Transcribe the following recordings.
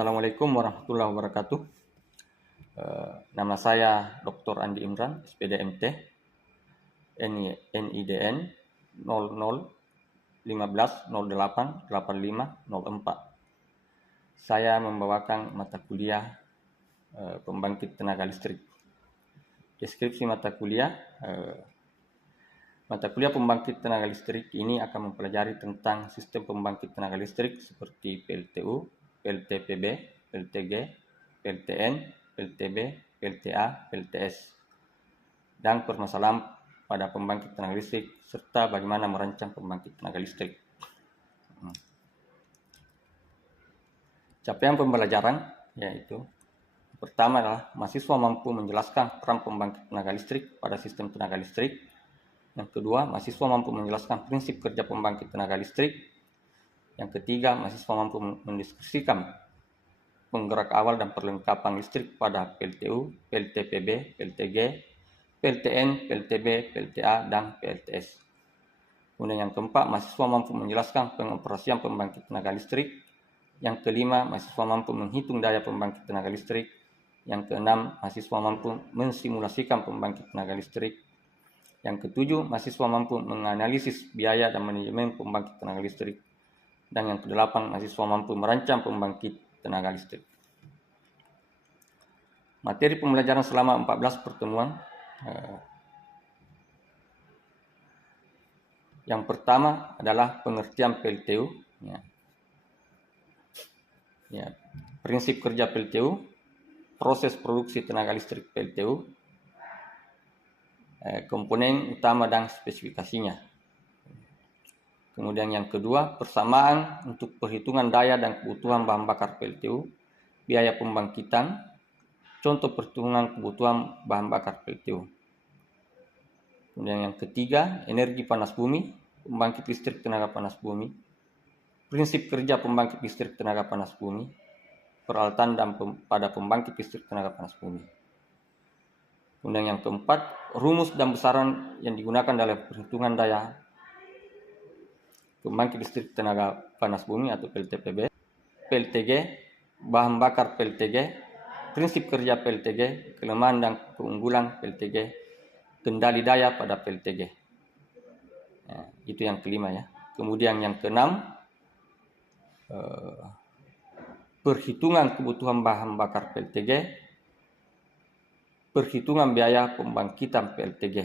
Assalamualaikum warahmatullahi wabarakatuh. Nama saya Dr. Andi Imran, SPD MT, NIDN 0015088504. Saya membawakan mata kuliah pembangkit tenaga listrik. Deskripsi mata kuliah pembangkit tenaga listrik ini akan mempelajari tentang sistem pembangkit tenaga listrik seperti PLTU, PLTPB, PLTG, PLTN, PLTB, PLTA, PLTS, dan permasalahan pada pembangkit tenaga listrik, serta bagaimana merancang pembangkit tenaga listrik. Capaian pembelajaran yaitu pertama adalah mahasiswa mampu menjelaskan peran pembangkit tenaga listrik pada sistem tenaga listrik. Yang kedua, mahasiswa mampu menjelaskan prinsip kerja pembangkit tenaga listrik. Yang ketiga, mahasiswa mampu mendiskusikan penggerak awal dan perlengkapan listrik pada PLTU, PLTPB, PLTG, PLTN, PLTB, PLTA, dan PLTS. Kemudian yang keempat, mahasiswa mampu menjelaskan pengoperasian pembangkit tenaga listrik. Yang kelima, mahasiswa mampu menghitung daya pembangkit tenaga listrik. Yang keenam, mahasiswa mampu mensimulasikan pembangkit tenaga listrik. Yang ketujuh, mahasiswa mampu menganalisis biaya dan manajemen pembangkit tenaga listrik. Dan yang kedelapan, mahasiswa mampu merancang pembangkit tenaga listrik. Materi pembelajaran selama 14 pertemuan. Yang pertama adalah pengertian PLTU. Prinsip kerja PLTU, proses produksi tenaga listrik PLTU, komponen utama dan spesifikasinya. Kemudian yang kedua, persamaan untuk perhitungan daya dan kebutuhan bahan bakar PLTU, biaya pembangkitan, contoh perhitungan kebutuhan bahan bakar PLTU. Kemudian yang ketiga, energi panas bumi, pembangkit listrik tenaga panas bumi, prinsip kerja pembangkit listrik tenaga panas bumi, peralatan dan pada pembangkit listrik tenaga panas bumi. Kemudian yang keempat, rumus dan besaran yang digunakan dalam perhitungan daya pembangkit listrik tenaga panas bumi atau PLTPB, PLTG, bahan bakar PLTG, prinsip kerja PLTG, kelemahan dan keunggulan PLTG, kendali daya pada PLTG. Itu yang kelima ya. Kemudian yang keenam, perhitungan kebutuhan bahan bakar PLTG, perhitungan biaya pembangkitan PLTG.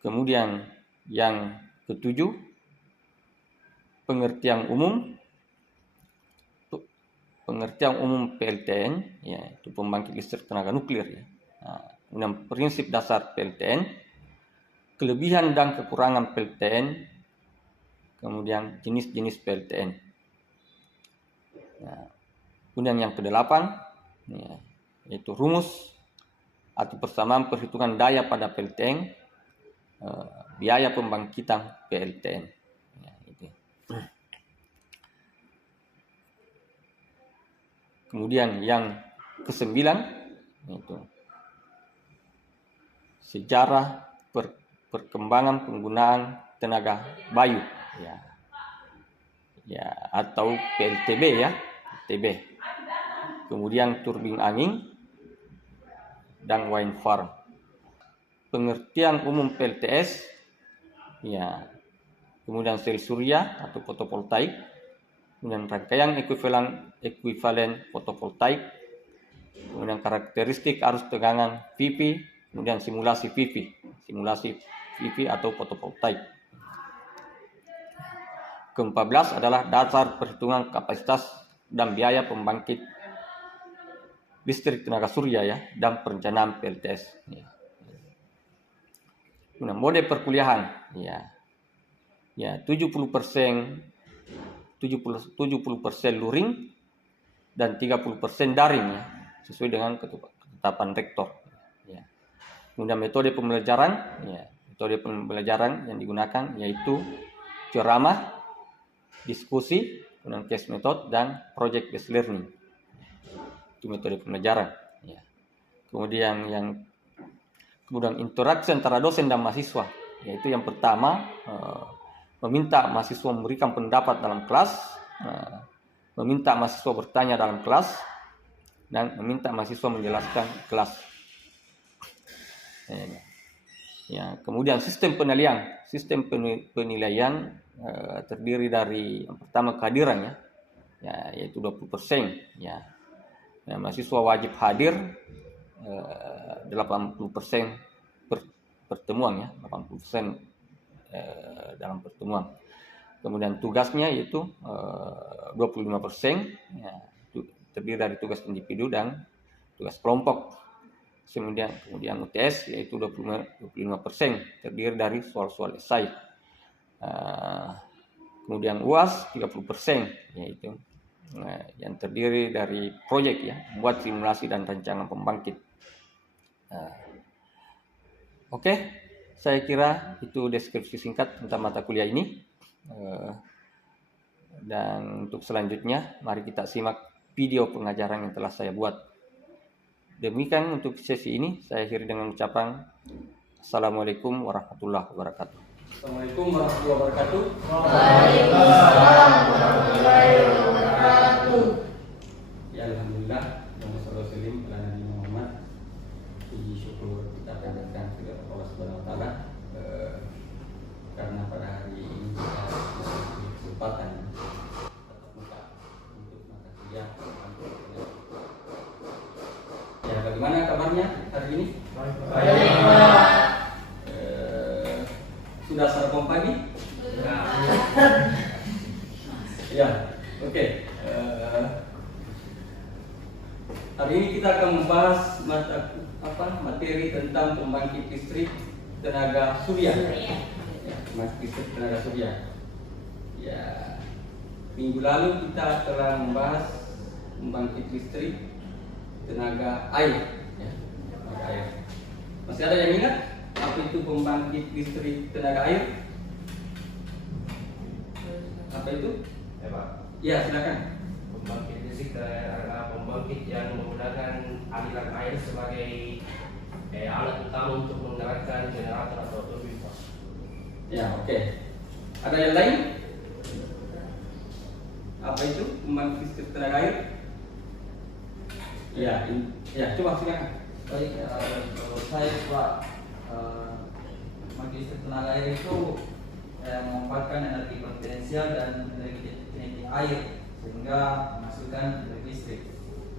Kemudian yang ketujuh, pengertian umum PLTN, yaitu pembangkit listrik tenaga nuklir ya. Kemudian prinsip dasar PLTN, kelebihan dan kekurangan PLTN, kemudian jenis-jenis PLTN. Kemudian yang kedelapan, yaitu rumus atau persamaan perhitungan daya pada PLTN, biaya pembangkitan PLTN. Kemudian yang kesembilan, yaitu sejarah perkembangan penggunaan tenaga bayu, atau PLTB ya, PLTB. Kemudian turbin angin dan wind farm. Pengertian umum PLTS, kemudian sel surya atau fotovoltaik, kemudian rangkaian ekuivalen fotovoltaik, kemudian karakteristik arus tegangan VP, kemudian simulasi VP atau fotovoltaik. Ke-14 adalah dasar perhitungan kapasitas dan biaya pembangkit listrik tenaga surya ya, dan perencanaan PLTS. Mode perkuliahan 70% luring dan 30% daring ya, sesuai dengan ketetapan rektor. Kemudian metode pembelajaran yang digunakan yaitu ceramah, diskusi, kemudian case method, dan project based learning. Itu metode pembelajaran. Kemudian interaksi antara dosen dan mahasiswa, yaitu yang pertama meminta mahasiswa memberikan pendapat dalam kelas, meminta mahasiswa bertanya dalam kelas dan meminta mahasiswa menjelaskan kelas. Ya, kemudian sistem penilaian terdiri dari yang pertama kehadiran ya, yaitu 20%. Ya, mahasiswa wajib hadir 80% pertemuan ya, 80% dalam pertemuan. Kemudian tugasnya yaitu 25%, ya, terdiri dari tugas individu dan tugas kelompok. Kemudian UTS yaitu 25%, terdiri dari soal-soal esai. Kemudian UAS 30%, yaitu yang terdiri dari proyek ya, buat simulasi dan rancangan pembangkit. Oke, saya kira itu deskripsi singkat tentang mata kuliah ini. Dan untuk selanjutnya, mari kita simak video pengajaran yang telah saya buat. Demikian untuk sesi ini, saya akhiri dengan ucapan Assalamualaikum warahmatullahi wabarakatuh. Assalamualaikum warahmatullahi wabarakatuh. Waalaikumsalam warahmatullahi wabarakatuh. Ya, alhamdulillah, wassalamualaikum warahmatullahi wabarakatuh. Puji syukur kita panjatkan kepada Allah Subhanahu wa taala karena pada hari ini kita diberi kesempatan tatap muka untuk mata kuliah. Ya, bagaimana kabarnya hari ini? Baik, Pak. Sudah sarapan pagi? Ya, oke. Hari ini kita akan membahas materi tentang pembangkit listrik tenaga surya. Ya, pembangkit listrik tenaga surya. Ya, minggu lalu kita telah membahas pembangkit listrik tenaga air. Ya, tenaga air. Masih ada yang ingat apa itu pembangkit listrik tenaga air? Apa itu? Ya, Pak. Ya, silakan. Pembangkit listrik adalah pembangkit yang menggunakan aliran air sebagai alat utama untuk menggerakkan generator atau turbin, Pak. Ya, oke. Ada yang lain? Apa itu pembangkit listrik tenaga air? Ya, coba silakan. Baik, menurut saya Pak, pembangkit listrik tenaga air itu memanfaatkan energi potensial dan energi kinetik air sehingga menghasilkan energi listrik.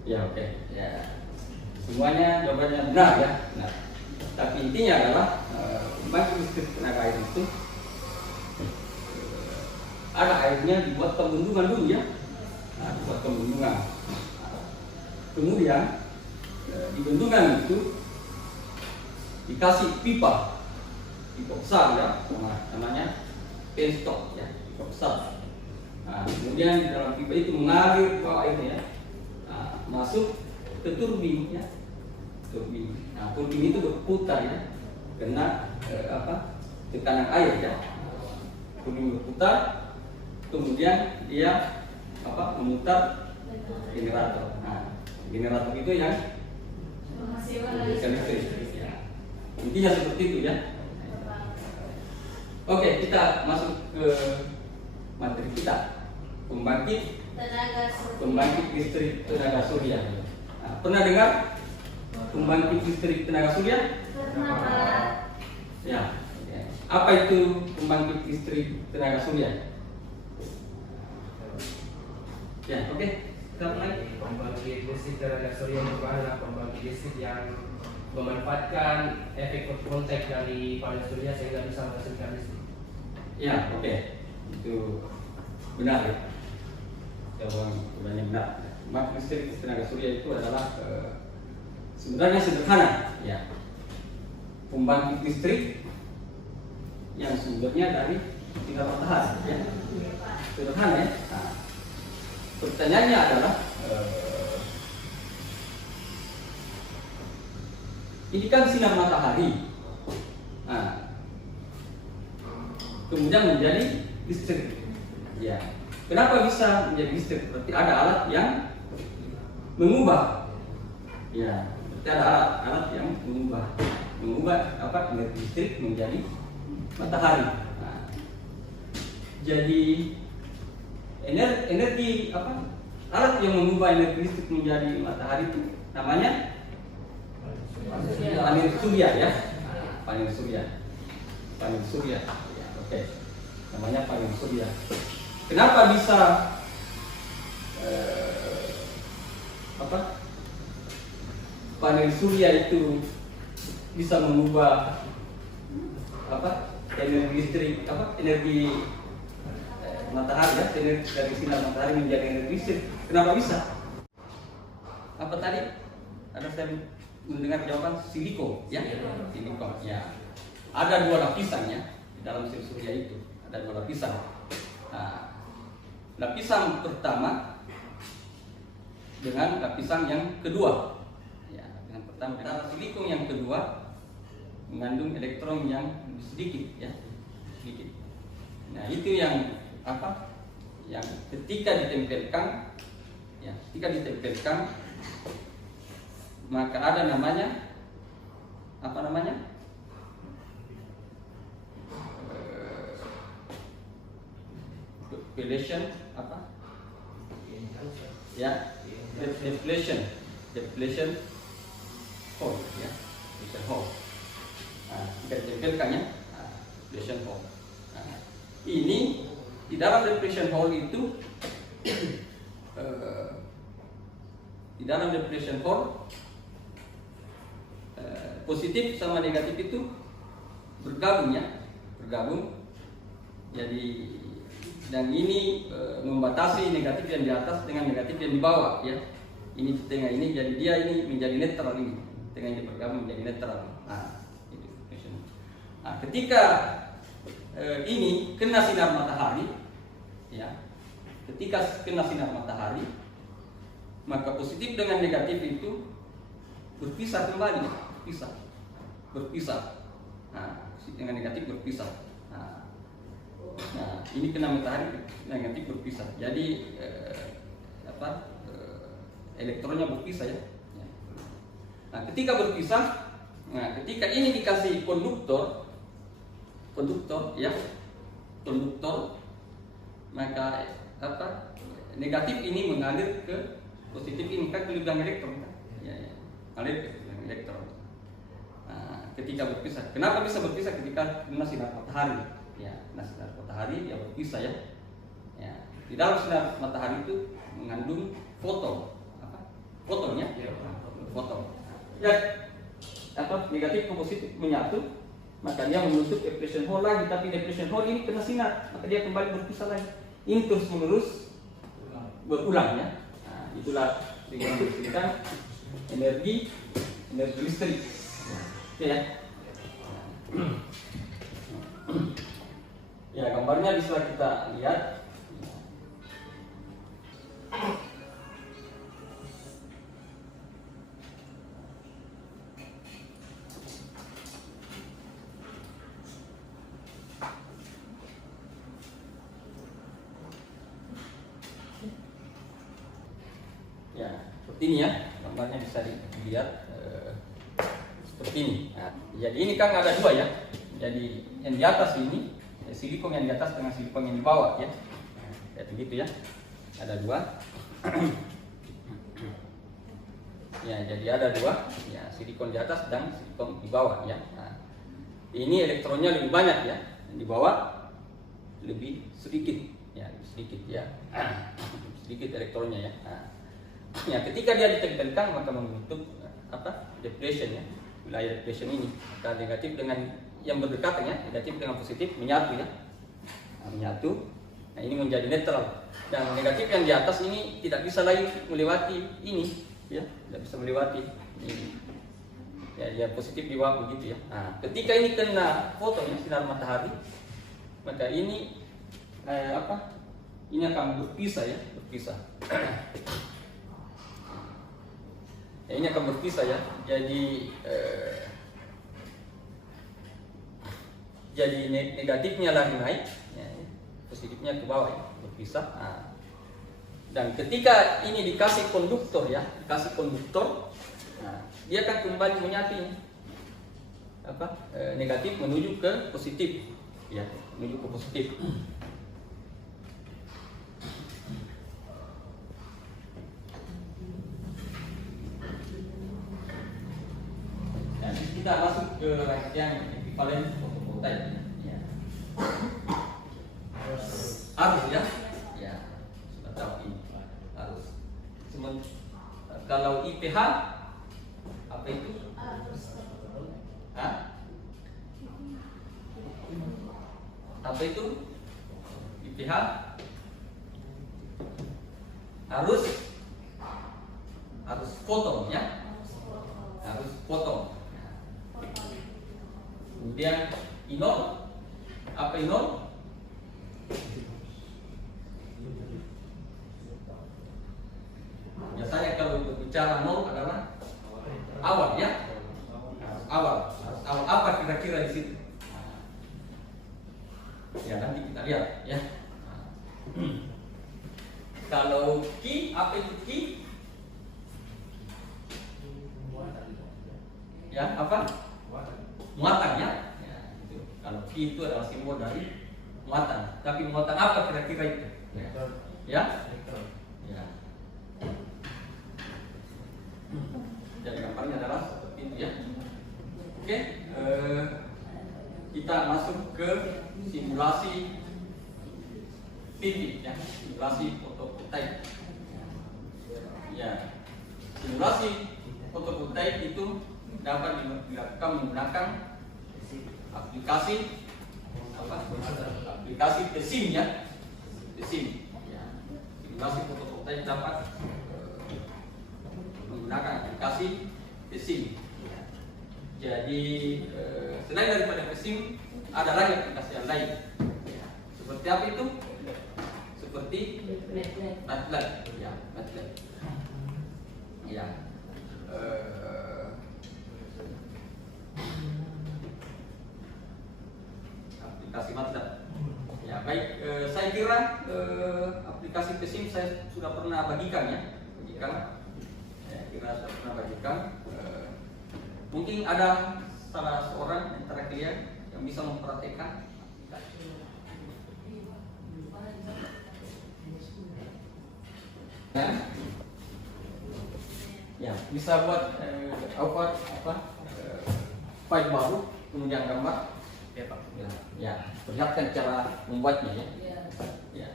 Ya, oke. Ya, semuanya jawabannya benar ya. Nah, tapi intinya adalah pembangkit listrik tenaga air itu ada airnya dibuat pembendungan dulu ya. Nah, dibuat pembendungan. Kemudian di bendungan itu dikasih pipa besar ya, namanya penstop ya, pipa besar. Nah, kemudian di dalam pipa itu mengalir airnya ya, masuk ke turbin ya, turbin. Nah, turbin itu berputar ya, kena tekanan air ya, turbin berputar, kemudian dia memutar generator. Nah, generator itu yang menghasilkan listrik ya. Intinya seperti itu ya. Oke, kita masuk ke materi kita, pembangkit listrik tenaga surya. Nah, pernah dengar pembangkit listrik tenaga surya? Pernah. Ya. Apa itu pembangkit listrik tenaga surya? Ya, oke. Kita mulai. Pembangkit listrik tenaga surya merupakan pembangkit listrik yang memanfaatkan efek fotovoltaik dari panel surya sehingga bisa menghasilkan listrik. Ya, oke. Itu benar ya. Jawabannya benar. Pembangkit listrik tenaga surya itu adalah sebenarnya sederhana ya. Pembangkit listrik yang sumbernya dari sinar matahari ya. Sederhana ya. Nah, pertanyaannya adalah ini kan sinar matahari. Nah, kemudian menjadi listrik. Ya. Kenapa bisa menjadi listrik? Berarti ada alat yang mengubah. Ya, berarti ada alat yang mengubah energi listrik menjadi matahari. Nah, jadi energi apa? Alat yang mengubah energi listrik menjadi matahari itu namanya panel surya ya. Panel surya. Panel surya. Ya, oke. Namanya panel surya. Kenapa bisa apa? Panel surya itu bisa mengubah apa? Energi listrik apa? Energi matahari ya, energi dari sinar matahari menjadi energi listrik. Kenapa bisa? Apa tadi? Ada saya mendengar jawaban silikon ya, silikon ya. Ada dua lapisan ya di dalam sel surya itu. Ada dua lapisan. Nah, lapisan pertama dengan lapisan yang kedua. Ya, yang pertama dengan silikon yang kedua mengandung elektron yang sedikit ya, sedikit. Nah, itu yang apa? Yang ketika ditempelkan ya, ketika ditempelkan maka ada namanya apa namanya? Deflection apa? Ya, deflection hole ya, deflection hole. Nah, kita tempelkan ya, deflection hole. Nah, ini di dalam deflection hole itu di dalam deflection hole positif sama negatif itu bergabung ya, bergabung. Jadi dan ini membatasi negatif yang di atas dengan negatif yang di bawah ya. Ini di tengah ini, jadi dia ini menjadi netral ini, tengah ini bergabung menjadi netral. Nah, itu. Nah, ketika ini kena sinar matahari, ya, ketika kena sinar matahari, maka positif dengan negatif itu berpisah kembali, berpisah. Nah, dengan negatif berpisah. Nah, ini kena matahari, negatif berpisah. Jadi elektronnya berpisah ya. Nah, ketika berpisah, nah ketika ini dikasih konduktor ya, konduktor, maka apa? Negatif ini mengalir ke positif ini kan kelebihan elektron kan? Ya, mengalir ke elektron. Nah, ketika berpisah, kenapa bisa berpisah ketika kena sinar matahari? Ya, kena sinar matahari ya berpisah ya. Ya, di dalam sinar matahari itu mengandung foton, apa? Fotonnya, foton. Ya, apa? Negatif ke positif menyatu, maka dia menutup deflection hole lagi, tapi deflection hole ini kena sinar, maka dia kembali berpisah lagi. Ini terus menerus berulang ya. Nah, itulah yang disebutkan energi listrik. Oke ya. Ya, gambarnya bisa kita lihat. Ya, seperti ini ya, gambarnya bisa dilihat seperti ini. Nah, jadi ini kan ada dua ya. Jadi yang di atas ini silikon yang di atas dengan silikon yang di bawah ya. Kayak begitu ya. Ada dua. Ya, jadi ada dua. Ya, silikon di atas dan silikon di bawah ya. Nah, ini elektronnya lebih banyak ya. Yang di bawah lebih sedikit ya, lebih sedikit ya. Sedikit elektronnya ya. Nah, ya, ketika dia ditempelkan maka membentuk apa? Deflection ya. Wilayah deflection ini. Maka negatif dengan yang berdekatan ya, negatif dengan positif menyatu ya. Nah, menyatu. Nah, ini menjadi netral. Dan negatif yang di atas ini tidak bisa lagi melewati ini ya, tidak bisa melewati ini. Ya, dia positif di bawah begitu ya. Nah, ketika ini kena foton ya, sinar matahari, maka ini apa? Ini akan berpisah ya, berpisah. Ya, ini akan berpisah ya. Jadi negatifnya lagi naik, ya, positifnya ke bawah ya, berpisah. Nah, dan ketika ini dikasih konduktor ya, nah, dia akan kembali menyatu ini. Apa? Negatif menuju ke positif, ya, menuju ke positif. ke rangkaian ekuivalen fotovoltaik. Ya. Harus ya, ya sudah tahu ini harus. Kalau IPH apa itu? Hah? Apa itu? IPH harus potong ya, harus potong. Kemudian inol, apa inol? Biasanya kalau berbicara nol adalah awal ya, awal apa kira-kira di situ? Ya nanti kita lihat ya. Kalau ki, apa itu ki? Ya apa? Muatan ya. Ya itu. Kalau ki itu adalah simbol dari muatan. Tapi muatan apa kira-kira itu? Ya. Ya. Ya. Jadi gambarnya adalah seperti itu ya. Oke, kita masuk ke simulasi PV ya, simulasi fotovoltaik. Ya, simulasi fotovoltaik itu dapat dilakukan menggunakan aplikasi apa? Aplikasi PESIM ya, PESIM. Ya. Simulasi fotovoltaik dapat menggunakan aplikasi PESIM. Jadi selain daripada PESIM ada lagi aplikasi yang lain. Seperti apa itu? Seperti MATLAB, ya MATLAB. Ya. Aplikasi MATLAB. Ya baik, saya kira aplikasi PESIM saya sudah pernah bagikan ya, Saya kira saya pernah bagikan. Mungkin ada salah seorang antara kalian yang bisa mempraktekkan. Ya, bisa buat file baru kemudian gambar. Ya Pak. Ya, perlihatkan cara membuatnya ya. Ya.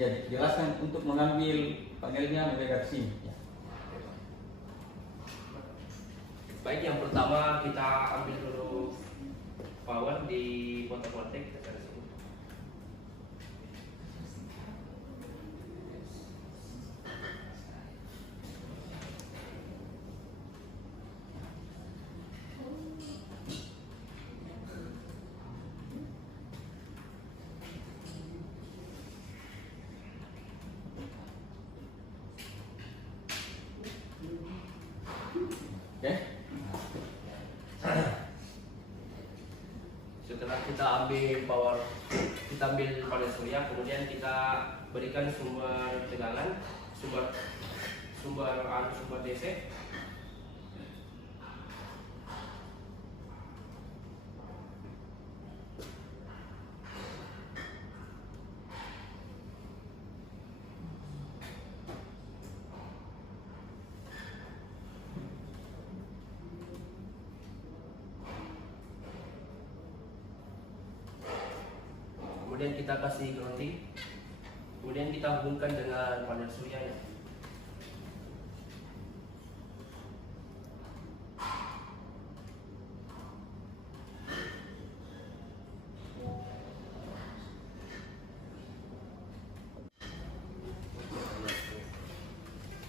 Ya, jelaskan untuk mengambil panelnya mulai dari sini. Ya. Baik, yang pertama kita ambil dulu power di fotovoltaik, kita cari sini. Oke. Setelah kita ambil power, kita ambil panel surya, kemudian kita berikan sumber tegangan, sumber DC. Kemudian kita kasih grounding, kemudian kita hubungkan dengan panel surya ya.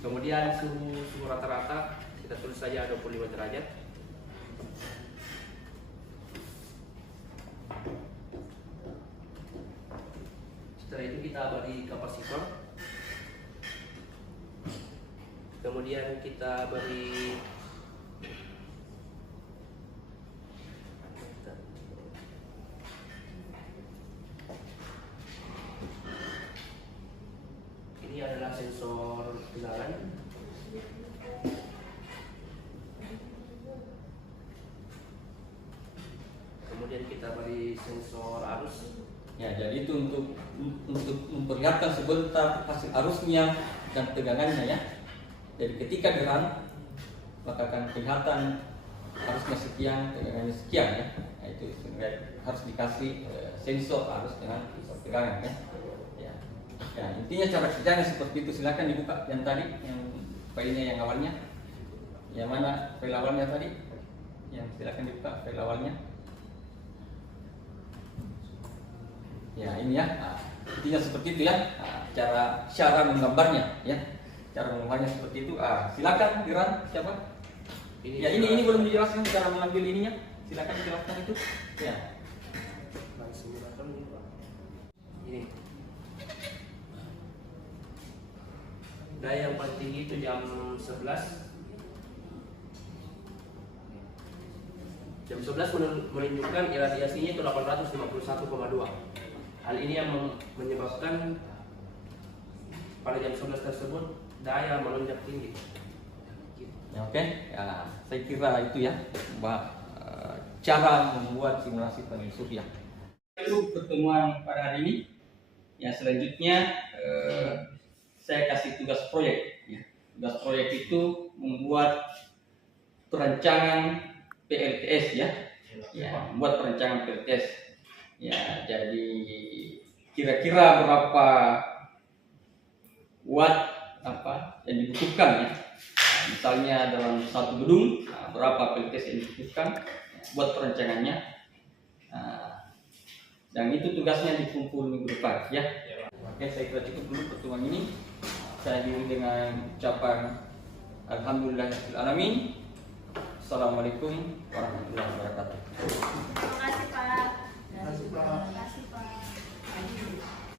Kemudian suhu rata-rata kita tulis saja 25 derajat. Setelah itu kita beri kapasitor, kemudian kita beri ini adalah sensor tegangan. Kemudian kita beri sensor arus. Ya, jadi itu untuk memperlihatkan sebentar hasil arusnya dan tegangannya ya. Jadi ketika geram maka akan kelihatan arusnya sekian, tegangannya sekian ya. Nah, itu harus dikasih sensor arus dengan sensor tegangan ya. Ya, intinya cara kerjanya seperti itu. Silakan dibuka yang tadi, yang filenya yang awalnya. Yang mana file awalnya tadi? Yang silakan dibuka file awalnya. Ya ini ya, nah, intinya seperti itu ya. Nah, cara menggambarnya ya. Cara menggambarnya seperti itu. Silakan Diran, siapa? Ya ini belum dijelaskan cara mengambil ininya. Silakan dijelaskan itu. Ya. Ini. Daya yang paling tinggi itu jam 11. Jam 11 menunjukkan iradiasinya itu 851,2. Hal ini yang menyebabkan pada jam 11 tersebut daya melonjak tinggi. Ya, oke. Ya, saya kira itu ya cara membuat simulasi panel surya. Itu pertemuan pada hari ini. Ya, selanjutnya saya kasih tugas proyek. Ya. Tugas proyek itu membuat perancangan PLTS ya. Ya, membuat perancangan PLTS. Ya, jadi kira-kira berapa watt yang dibutuhkan ya. Misalnya dalam satu gedung berapa PLTS yang dibutuhkan buat perancangannya. Dan itu tugasnya dikumpul minggu depan ya. Oke, saya kira cukup dulu pertemuan ini. Saya akhiri dengan ucapan alhamdulillahirabbil alamin. Assalamualaikum warahmatullahi wabarakatuh.